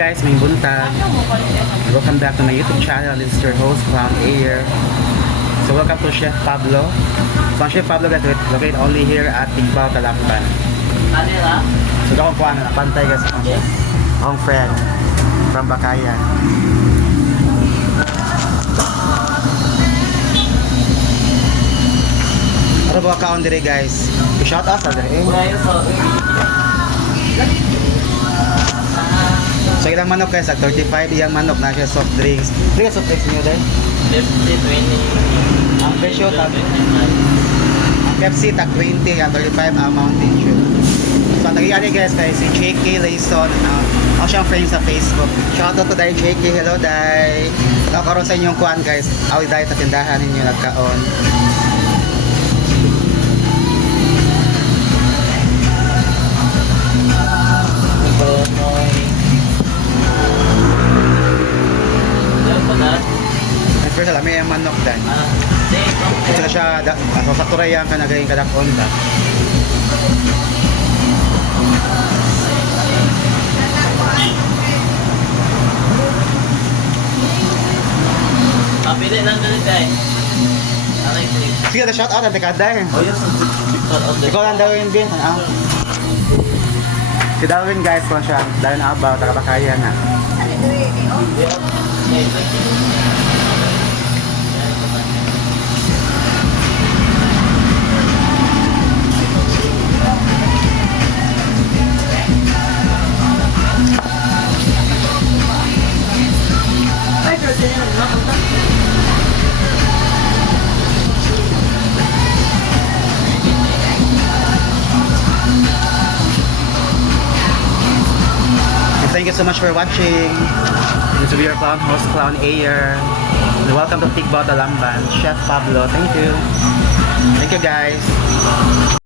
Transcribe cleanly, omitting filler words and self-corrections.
guys, may buntag. Welcome back to my YouTube channel. This is your host, Clown Ayer. So welcome to Chef Pablo. So ang Chef Pablo guys, located only here at Tigbao, Talakban. So akong kuha na pantay guys. Akong friend from Bakayan. Ano ba ka on dire guys? I-shout out sa dire. So ilang manok guys, 35 iyang manok na siya soft drinks. Dili soft drinks niyo dai? 50, 20. Ang presyo tag Pepsi tag 20 at 35 ang Mountain Dew. So ang nagyari guys kay si JK Layson, ako siyang friend sa Facebook. Shout out to Dai JK, hello Dai. Nakaroon sa inyong kuan guys. Awi Dai sa tindahan ninyo nagkaon. First alam may manok dan. Ito na siya sa turayan ka nagayong kadakon ba. Pili lang dali kay. Sige na shout out ang dekada. Oh, yes. Ikaw lang daw yung bin. Si Darwin guys kung siya. Darwin Abaw, taga-Bakayan na. Thank you so much for watching. This is your clown host, Clown Ayer. And welcome to Tigbao, Talakban, Chef Pablo. Thank you. Thank you guys.